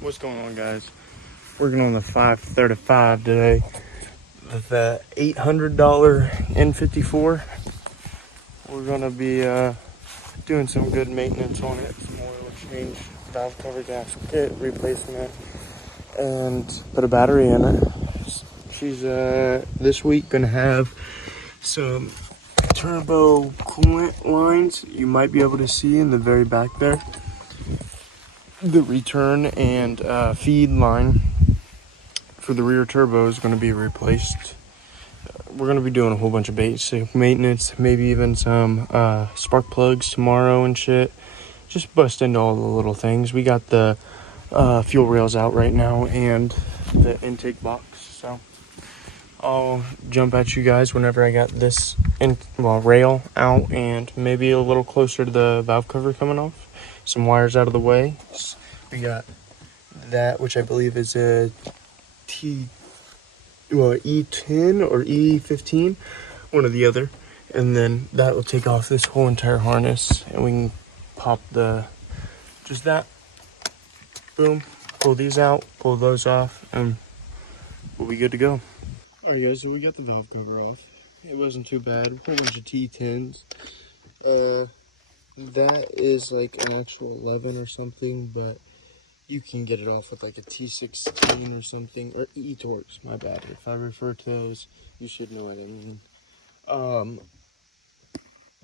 What's going on, guys? Working on the 535 today with the $800 N54. We're gonna be doing some good maintenance on it, some oil change, valve cover gasket, replacing it, and put a battery in it. She's this week gonna have some turbo coolant lines you might be able to see in the very back there. The return and feed line for the rear turbo is going to be replaced. We're going to be doing a whole bunch of basic maintenance, maybe even some spark plugs tomorrow and shit. Just bust into all the little things. We got the fuel rails out right now and the intake box, so I'll jump at you guys whenever I got this rail out and maybe a little closer to the valve cover coming off. Some wires out of the way. We got that, which I believe is a E10 or E15, one or the other, and then that will take off this whole entire harness, and we can pop just that, boom, pull these out, pull those off, and we'll be good to go. All right, guys, so we got the valve cover off. It wasn't too bad. A whole bunch of T10s. That is like an actual 11 or something, but you can get it off with like a T16 or something, or E-Torx, my bad. If I refer to those, you should know what I mean.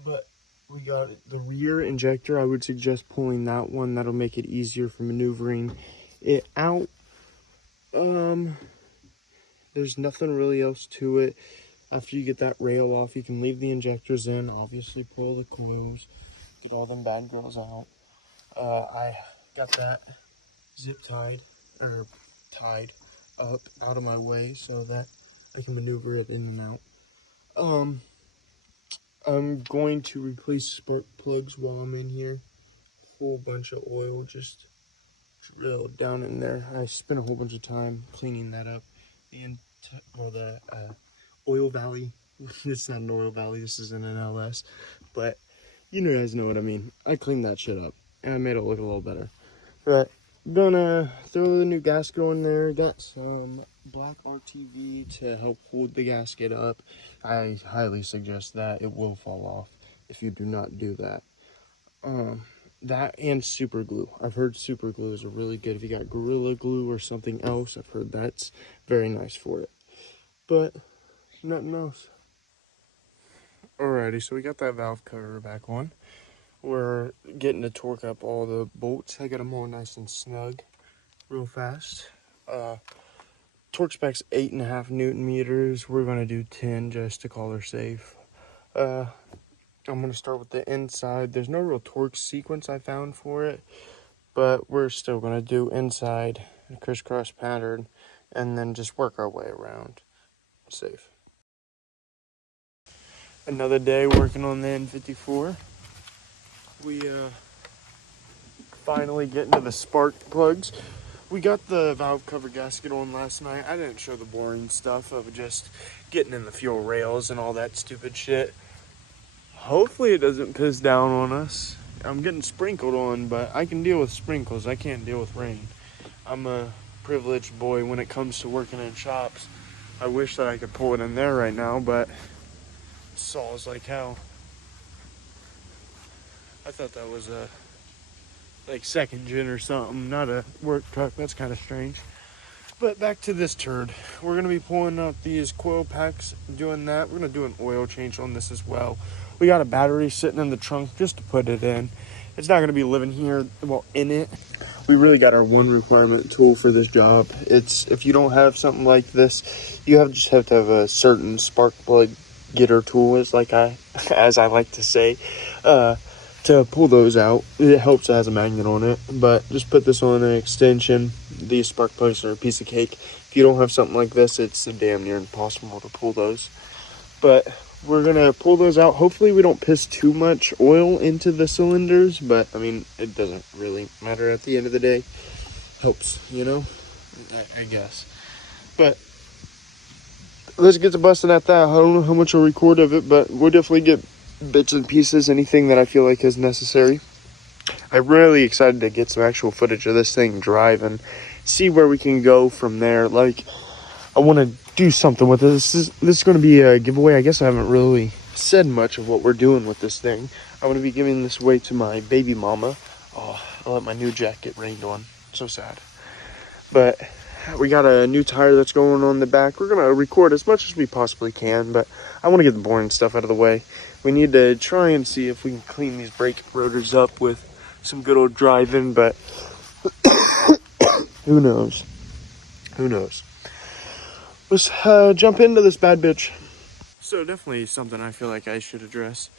But we got the rear injector. I would suggest pulling that one. That'll make it easier for maneuvering it out. There's nothing really else to it. After you get that rail off, you can leave the injectors in, obviously pull the coils, get all them bad girls out. I got that zip tied up out of my way so that I can maneuver it in and out. I'm going to replace spark plugs while I'm in here. Whole bunch of oil just drilled down in there. I spent a whole bunch of time cleaning that up. The oil valley. It's not an oil valley, this isn't an LS, but you guys know what I mean. I cleaned that shit up and I made it look a little better. But gonna throw the new gasket on there. Got some black RTV to help hold the gasket up. I highly suggest that. It will fall off if you do not do that. That and super glue. I've heard super glue is really good. If you got Gorilla Glue or something else, I've heard that's very nice for it. But nothing else. Alrighty, so we got that valve cover back on. We're getting to torque up all the bolts. I got them all nice and snug real fast. Torque spec's 8.5 Newton meters. We're going to do 10 just to call her safe. I'm going to start with the inside. There's no real torque sequence I found for it, but we're still going to do inside, crisscross pattern, and then just work our way around safe. Another day working on the N54. We finally getting to the spark plugs. We got the valve cover gasket on last night. I didn't show the boring stuff of just getting in the fuel rails and all that stupid shit. Hopefully it doesn't piss down on us. I'm getting sprinkled on, but I can deal with sprinkles. I can't deal with rain. I'm a privileged boy when it comes to working in shops. I wish that I could pull it in there right now, but saws like hell. I thought that was a like second gen or something, not a work truck. That's kind of strange. But back to this turd. We're going to be pulling out these coil packs, doing that. We're going to do an oil change on this as well. We got a battery sitting in the trunk just to put it in. It's not going to be living here, well, in it. We really got our one requirement tool for this job. It's if you don't have something like this, you just have to have a certain spark plug getter tool, as I like to say, to pull those out. It helps it has a magnet on it, but just put this on an extension. These spark plugs are a piece of cake. If you don't have something like this, it's damn near impossible to pull those. But we're gonna pull those out. Hopefully we don't piss too much oil into the cylinders, but I mean, it doesn't really matter at the end of the day. Helps, I guess. But let's get to busting at that. I don't know how much I'll record of it, but we'll definitely get bits and pieces, anything that I feel like is necessary. I'm really excited to get some actual footage of this thing driving, see where we can go from there. Like, I want to do something with this. This is going to be a giveaway. I guess I haven't really said much of what we're doing with this thing. I want to be giving this away to my baby mama. Oh, I let my new jacket rained on. So sad. But we got a new tire that's going on the back. We're going to record as much as we possibly can, but I want to get the boring stuff out of the way. We need to try and see if we can clean these brake rotors up with some good old driving, but who knows? Who knows? Let's jump into this bad bitch. So definitely something I feel like I should address.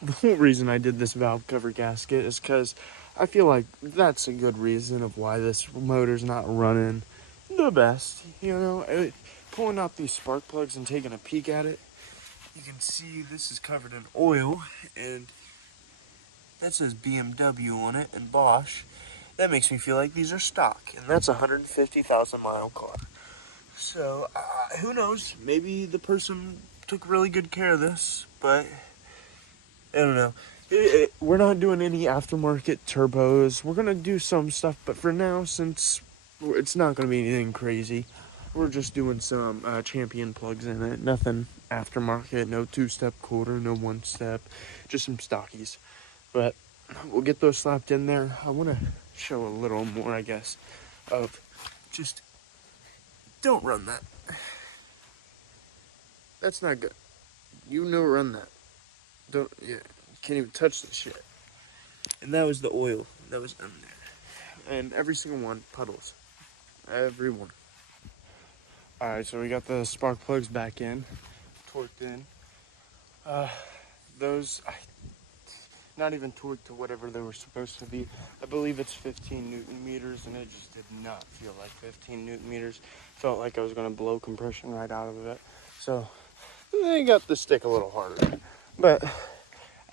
The whole reason I did this valve cover gasket is because I feel like that's a good reason of why this motor's not running the best. You know, pulling out these spark plugs and taking a peek at it, you can see this is covered in oil, and that says BMW on it and Bosch. That makes me feel like these are stock, and that's a 150,000 mile car. So, who knows? Maybe the person took really good care of this, but I don't know. We're not doing any aftermarket turbos. We're going to do some stuff, but for now, since it's not going to be anything crazy, we're just doing some champion plugs in it. Nothing aftermarket, no two-step quarter, no one-step, just some stockies. But we'll get those slapped in there. I want to show a little more, I guess, of just don't run that. That's not good. You know, run that. Don't, yeah, can't even touch this shit. And that was the oil that was in there. And every single one, puddles. Every one. Alright, so we got the spark plugs back in, torqued in. Those, not even torqued to whatever they were supposed to be. I believe it's 15 Newton meters, and it just did not feel like 15 Newton meters. Felt like I was going to blow compression right out of it. So, they got the stick a little harder. But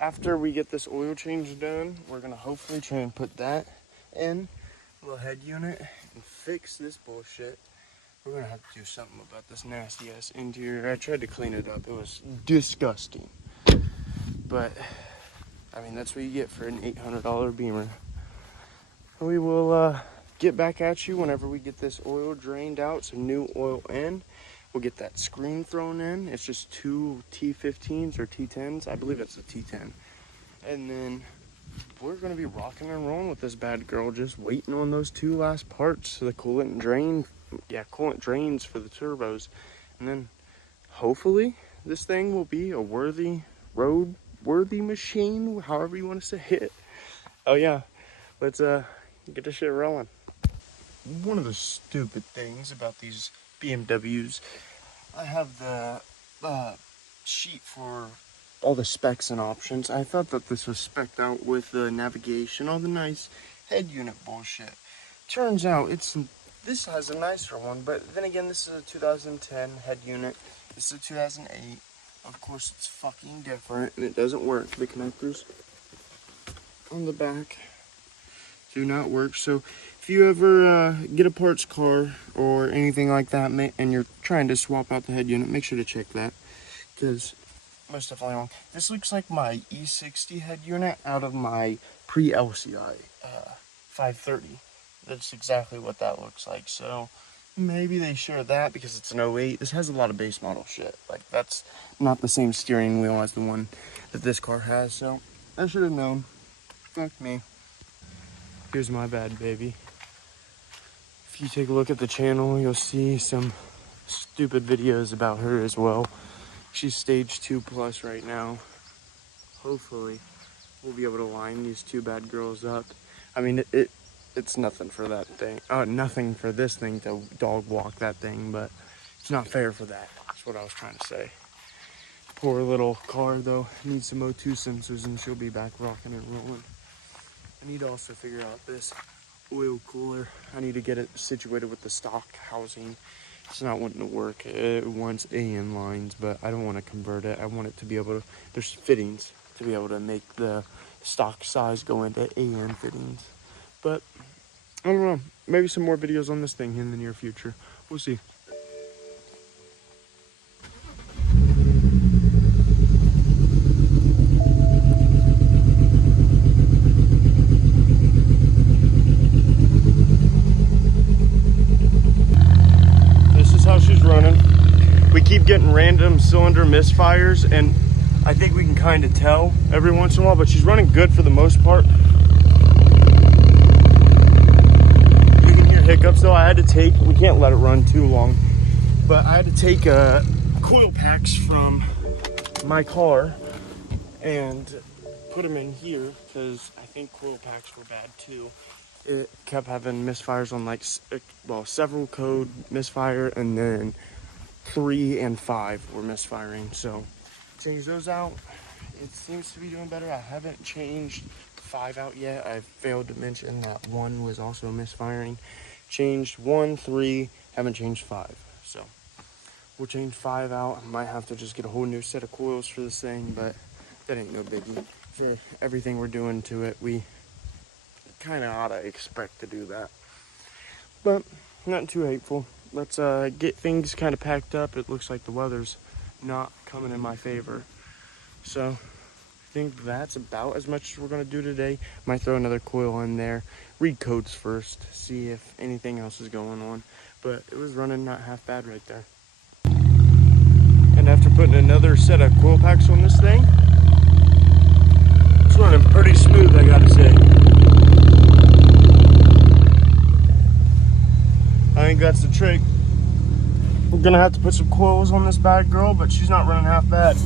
after we get this oil change done, we're going to hopefully try and put that in, a little head unit, and fix this bullshit. We're going to have to do something about this nasty ass interior. I tried to clean it up. It was disgusting. But I mean, that's what you get for an $800 Beamer. We will get back at you whenever we get this oil drained out, some new oil in. We'll get that screen thrown in. It's just two T15s or T10s. I believe it's a T10. And then we're going to be rocking and rolling with this bad girl, just waiting on those two last parts, the coolant drain. Yeah, coolant drains for the turbos. And then hopefully this thing will be a road-worthy machine, however you want to say it. Oh yeah, let's get this shit rolling. One of the stupid things about these BMWs, I have the sheet for all the specs and options. I thought that this was spec'd out with the navigation, all the nice head unit bullshit. Turns out this has a nicer one, but then again, this is a 2010 head unit. This is a 2008. Of course, it's fucking different, and it doesn't work. The connectors on the back do not work. So if you ever get a parts car or anything like that, and you're trying to swap out the head unit, make sure to check that, because most definitely wrong. This looks like my E60 head unit out of my pre-LCI 530. That's exactly what that looks like. So maybe they share that because it's an 08. This has a lot of base model shit. Like, that's not the same steering wheel as the one that this car has. So I should have known. Fuck me. Here's my bad, baby. If you take a look at the channel, you'll see some stupid videos about her as well. She's stage 2+ right now. Hopefully we'll be able to line these two bad girls up. I mean, it's nothing for that thing. Nothing for this thing to dog walk that thing, but it's not fair for that. That's what I was trying to say. Poor little car though, needs some O2 sensors and she'll be back rocking and rolling. I need to also figure out this oil cooler. I need to get it situated with the stock housing. It's not wanting to work. It wants AN lines, but I don't want to convert it. I want it to be able to, there's fittings to be able to make the stock size go into AN fittings. But I don't know, maybe some more videos on this thing in the near future. We'll see. keep getting random cylinder misfires, and I think we can kind of tell every once in a while, but she's running good for the most part. You can hear hiccups though. We can't let it run too long, but I had to take coil packs from my car and put them in here because I think coil packs were bad too. It kept having misfires on like, well, several code misfire, and then 3 and 5 were misfiring. So change those out. It seems to be doing better. I haven't changed 5 out yet. I failed to mention that 1 was also misfiring. Changed 1, 3, haven't changed 5. So we'll change 5 out. I might have to just get a whole new set of coils for this thing, but that ain't no biggie. For everything we're doing to it, we kind of ought to expect to do that. But nothing too hateful. Let's get things kind of packed up. It looks like the weather's not coming in my favor. So I think that's about as much as we're going to do today. Might throw another coil in there. Read codes first. See if anything else is going on. But it was running not half bad right there. And after putting another set of coil packs on this thing, it's running pretty smooth, I gotta say. I think that's the trick. We're gonna have to put some coils on this bad girl, but she's not running half bad.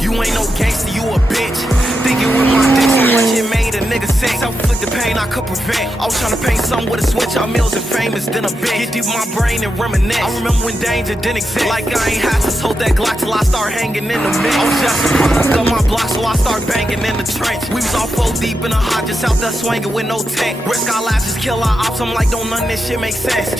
You ain't no gangster, you a bitch. Thinking with my dick so much it made a nigga sick. Self-inflicted pain I could prevent. I was trying to paint something with a switch. Our meals and famous than a bitch. Get deep in my brain and reminisce. I remember when danger didn't exist. Like I ain't had to hold that Glock till I start hanging in the mix. I was just a product of my block, so I start banging in the trench. We was all 4 deep in a hot, just out there swinging with no tech. Risk our lives, just kill our ops. I'm like, don't none of this shit make sense.